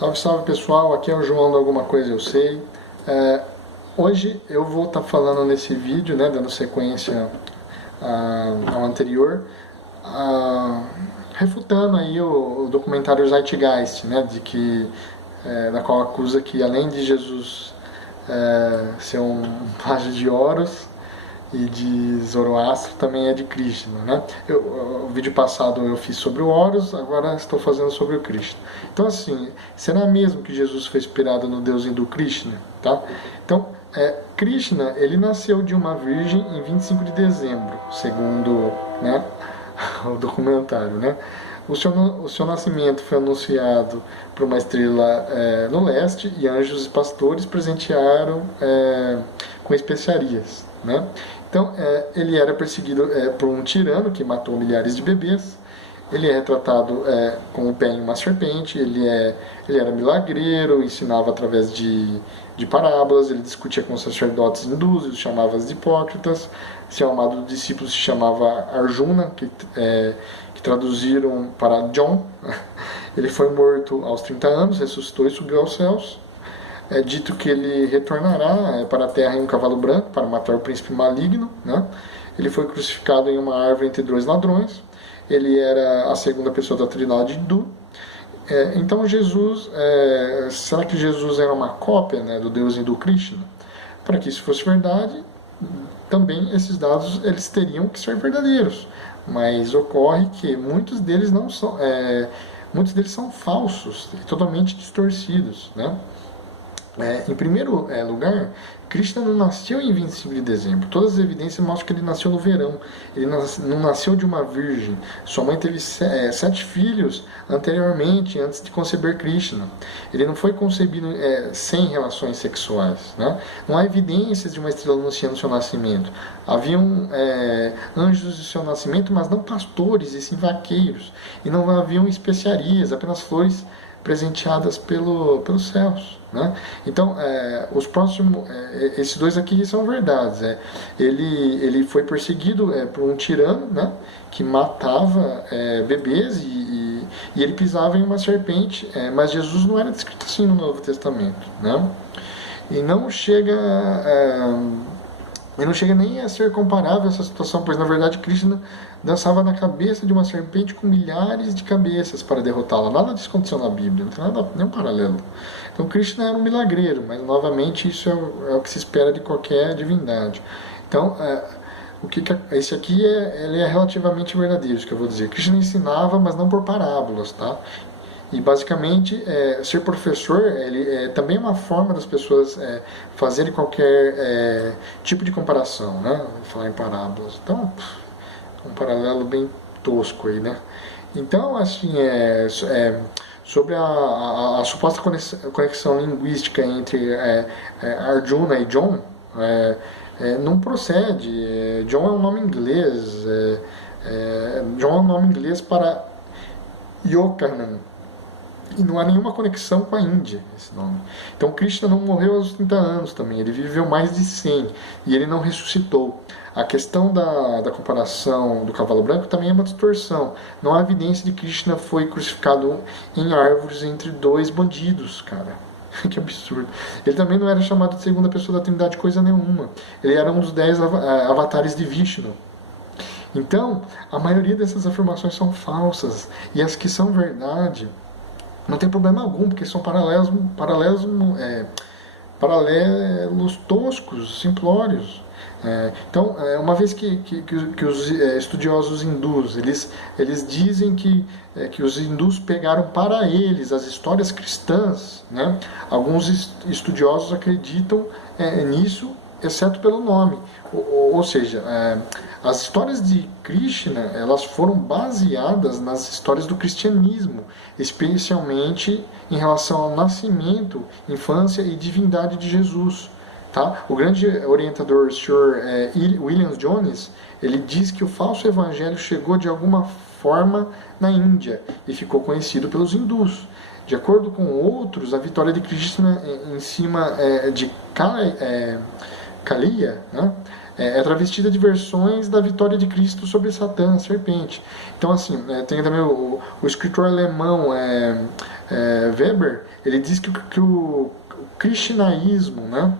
Salve, salve pessoal, aqui é o João do Alguma Coisa Eu Sei. Hoje eu vou estar falando nesse vídeo, né, dando sequência ao anterior, refutando aí o documentário Zeitgeist, né, da qual acusa que além de Jesus ser um plágio de Horus e de Zoroastro, também é de Krishna, né? O vídeo passado eu fiz sobre o Horus, agora estou fazendo sobre o Krishna. Então assim, será mesmo que Jesus foi inspirado no deus hindu Krishna? Tá? Então, Krishna, ele nasceu de uma virgem em 25 de dezembro, segundo, né, o documentário, né? O seu nascimento foi anunciado por uma estrela no leste, e anjos e pastores presentearam com especiarias, né? Então, ele era perseguido por um tirano que matou milhares de bebês. Ele é retratado com o pé em uma serpente. Ele era milagreiro, ensinava através de parábolas. Ele discutia com os sacerdotes hindus, os chamava de hipócritas. Seu amado discípulo se chamava Arjuna, que traduziram para John. Ele foi morto aos 30 anos, ressuscitou e subiu aos céus. É dito que ele retornará para a terra em um cavalo branco para matar o príncipe maligno, né? Ele foi crucificado em uma árvore entre dois ladrões. Ele era a segunda pessoa da Trindade hindu. Então Jesus, será que Jesus era uma cópia, né, do deus hindu Krishna? Para que isso fosse verdade, também esses dados eles teriam que ser verdadeiros. Mas ocorre que muitos deles não são, muitos deles são falsos, totalmente distorcidos, né? Em primeiro lugar, Krishna não nasceu em 25 de dezembro. Todas as evidências mostram que ele nasceu no verão. Ele não nasceu de uma virgem. Sua mãe teve 7 filhos anteriormente, antes de conceber Krishna. Ele não foi concebido sem relações sexuais, né? Não há evidências de uma estrela anunciando seu nascimento. Haviam anjos de seu nascimento, mas não pastores, e sim vaqueiros. E não haviam especiarias, apenas flores presenteadas pelos céus, né? Então, esses dois aqui são verdades. Ele foi perseguido por um tirano, né, que matava bebês, e ele pisava em uma serpente, mas Jesus não era descrito assim no Novo Testamento, né? E não chega nem a ser comparável a essa situação, pois na verdade Krishna dançava na cabeça de uma serpente com milhares de cabeças para derrotá-la. Nada disso aconteceu na Bíblia, não tem nenhum paralelo. Então Krishna era um milagreiro, mas novamente isso é o que se espera de qualquer divindade. Então, esse aqui ele é relativamente verdadeiro, isso que eu vou dizer. Krishna ensinava, mas não por parábolas, tá? E basicamente, ser professor também é uma forma das pessoas fazerem qualquer tipo de comparação, né? Vou falar em parábolas. Então, um paralelo bem tosco aí, né? Então, assim, sobre a suposta conexão linguística entre Arjuna e John, não procede. John é um nome inglês. John é um nome inglês para Yochanan. E não há nenhuma conexão com a Índia, esse nome. Então Krishna não morreu aos 30 anos também, ele viveu mais de 100 e ele não ressuscitou. A questão da comparação do cavalo branco também é uma distorção. Não há evidência de que Krishna foi crucificado em árvores entre dois bandidos, cara. Que absurdo. Ele também não era chamado de segunda pessoa da Trindade coisa nenhuma. Ele era um dos 10 avatares de Vishnu. Então, a maioria dessas afirmações são falsas, e as que são verdade não tem problema algum, porque são paralelos toscos, simplórios. Então, uma vez que os estudiosos hindus eles dizem que os hindus pegaram para eles as histórias cristãs, né? Alguns estudiosos acreditam nisso, exceto pelo nome. Ou seja, as histórias de Krishna elas foram baseadas nas histórias do cristianismo, especialmente em relação ao nascimento, infância e divindade de Jesus. Tá? O grande orientador Sr. William Jones, ele diz que o falso evangelho chegou de alguma forma na Índia e ficou conhecido pelos hindus. De acordo com outros, a vitória de Krishna em cima de Kaliya, né, é travestida de versões da vitória de Cristo sobre Satã, a serpente. Então, assim, tem também o escritor alemão Weber, ele diz que o krishnaísmo, né,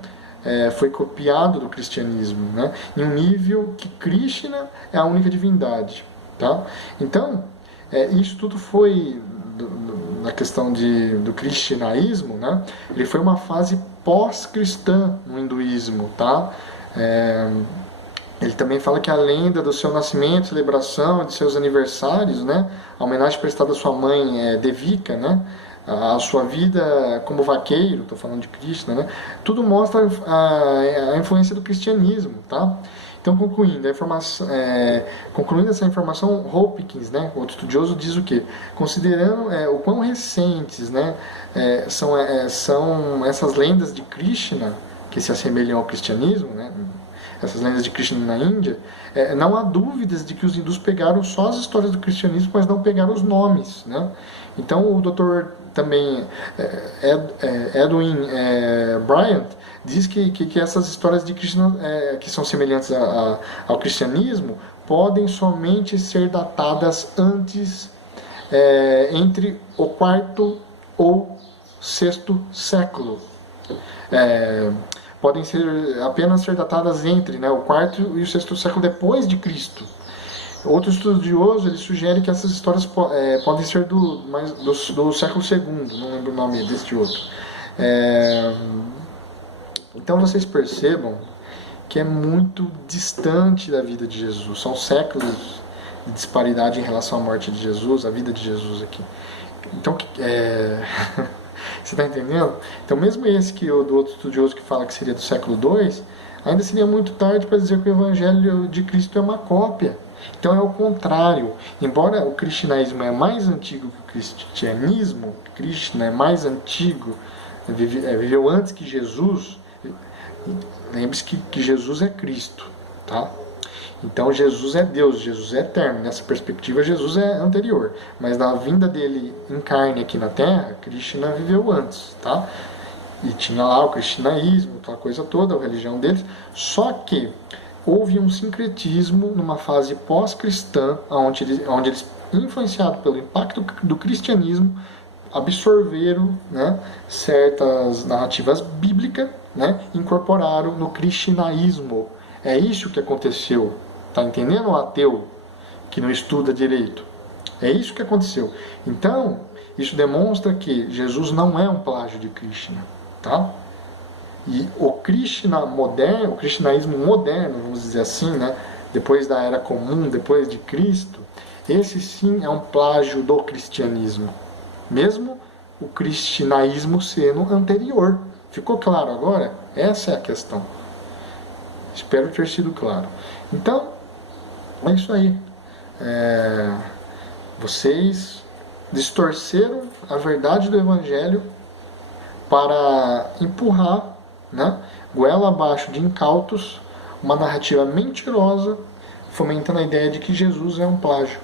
foi copiado do cristianismo, né, em um nível que Krishna é a única divindade. Tá? Então, isso tudo foi, na questão do krishnaísmo, né, ele foi uma fase pós-cristã no hinduísmo. Tá? Ele também fala que a lenda do seu nascimento, celebração de seus aniversários, né, a homenagem prestada à sua mãe Devika, né, a sua vida como vaqueiro, estou falando de Krishna, né, tudo mostra a influência do cristianismo. Tá? Então, concluindo essa informação, Hopkins, né, outro estudioso, diz o quê? Considerando o quão recentes, né, são essas lendas de Krishna, que se assemelham ao cristianismo, né, essas lendas de Krishna na Índia, não há dúvidas de que os hindus pegaram só as histórias do cristianismo, mas não pegaram os nomes. Né? Então, o doutor também, Edwin Bryant, diz que essas histórias de Krishna, que são semelhantes ao cristianismo, podem somente ser datadas antes, entre o quarto ou sexto século. Podem apenas ser datadas entre, né, o quarto e o sexto século depois de Cristo. Outro estudioso, ele sugere que essas histórias podem ser do século II, não lembro o nome deste outro. Então vocês percebam que é muito distante da vida de Jesus. São séculos de disparidade em relação à morte de Jesus, a vida de Jesus aqui. Então, você está entendendo? Então, mesmo esse do outro estudioso que fala que seria do século II, ainda seria muito tarde para dizer que o Evangelho de Cristo é uma cópia. Então é o contrário. Embora o cristianismo é mais antigo que o cristianismo, Krishna é mais antigo, viveu antes que Jesus. Lembre-se que Jesus é Cristo, tá? Então Jesus é Deus, Jesus é eterno. Nessa perspectiva, Jesus é anterior. Mas na vinda dele em carne aqui na Terra, Krishna viveu antes, tá? E tinha lá o cristianismo, aquela coisa toda, a religião deles. Só que houve um sincretismo numa fase pós-cristã, onde eles, influenciados pelo impacto do cristianismo, absorveram, né, certas narrativas bíblicas, né, incorporaram no cristianismo. É isso que aconteceu. Tá entendendo, o ateu que não estuda direito? É isso que aconteceu. Então, isso demonstra que Jesus não é um plágio de Krishna, tá? E o Krishna moderno, o cristianismo moderno, vamos dizer assim, né, depois da Era Comum, depois de Cristo, esse sim é um plágio do cristianismo, mesmo o cristianismo sendo anterior. Ficou claro agora? Essa é a questão. Espero ter sido claro. Então, é isso aí. Vocês distorceram a verdade do Evangelho para empurrar, né, goela abaixo de incautos, uma narrativa mentirosa, fomentando a ideia de que Jesus é um plágio.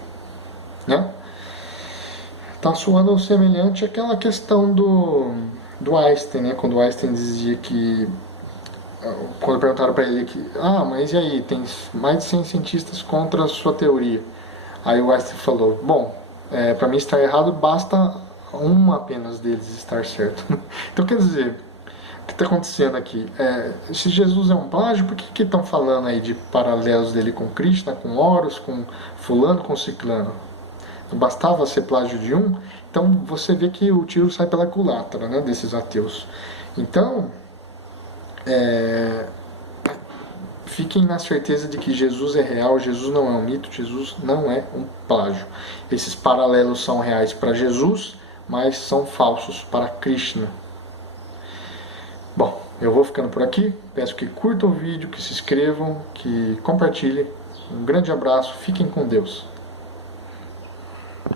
Né? Tá soando semelhante àquela questão do Einstein, né? Quando o Einstein dizia que, quando perguntaram para ele que, mas e aí, tem mais de 100 cientistas contra a sua teoria. Aí o Einstein falou, bom, para mim estar errado, basta apenas deles estar certo. Então, quer dizer, o que está acontecendo aqui? Se Jesus é um plágio, por que estão falando aí de paralelos dele com Krishna, com Horus, com fulano, com ciclano? Não bastava ser plágio de um? Então você vê que o tiro sai pela culatra, né, desses ateus. Então, fiquem na certeza de que Jesus é real, Jesus não é um mito, Jesus não é um plágio. Esses paralelos são reais para Jesus, mas são falsos para Krishna. Bom, eu vou ficando por aqui. Peço que curtam o vídeo, que se inscrevam, que compartilhem. Um grande abraço, fiquem com Deus.